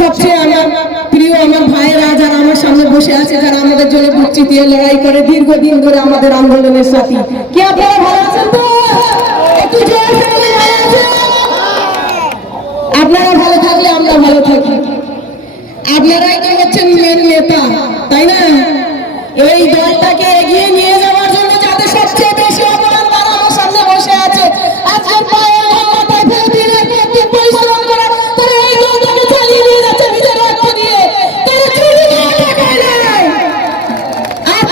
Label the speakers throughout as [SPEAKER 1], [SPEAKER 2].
[SPEAKER 1] সবচেয়ে আমার প্রিয় আমার ভাইয়েরা যারা আমার সামনে বসে আছে, যারা আমাদের জন্য বুকচি দিয়ে লড়াই করে দীর্ঘদিন ধরে আমাদের আন্দোলনের সাথী। কি আপনারা ভালো আছেন তো? আপনারা ভালো থাকলে আমরা ভালো থাকি। আপনারাই তো হচ্ছেন মেন নেতা, তাই না? এই দলটাকে এগিয়ে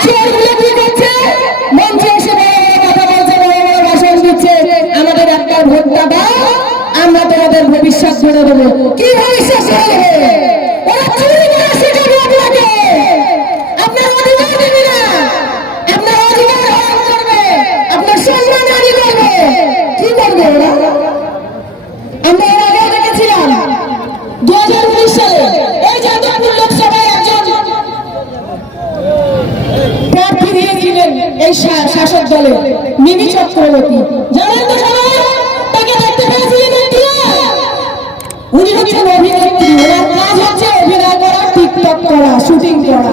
[SPEAKER 1] আর চোরগুলো কি করছে? মঞ্চে এসে কথা বলছে, বড় বড়। আমাদের একটা ভোটটা দাও, আমরা তোমাদের ভবিষ্যৎ করে দেবো। কি ভবিষ্যৎ? দিয়েছিলেন এই শাসক দলে মিমি চক্রবর্তী। জানেন তো সবাই? তাকে দেখতে পেয়েছিলেন উনি হচ্ছেন অভিনেত্রী। ওনার কাজ হচ্ছে অভিনয় করা, টিকটক করা, শুটিং করা।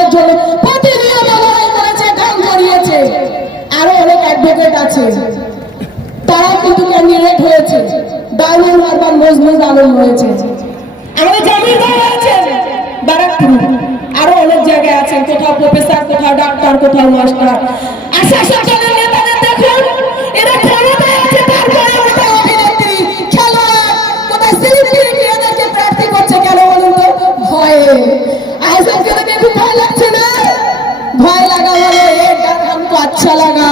[SPEAKER 1] দারুল আরবান রয়েছে। আমাদের ব্যারাকপুর। আরও অনেক জায়গায় আছেন, কোথাও প্রফেসর, কোথাও ডাক্তার, কোথাও মাস্টার। আশা ভয়। লাগছে না? ভয় লাগা ভালো আচ্ছা লাগা।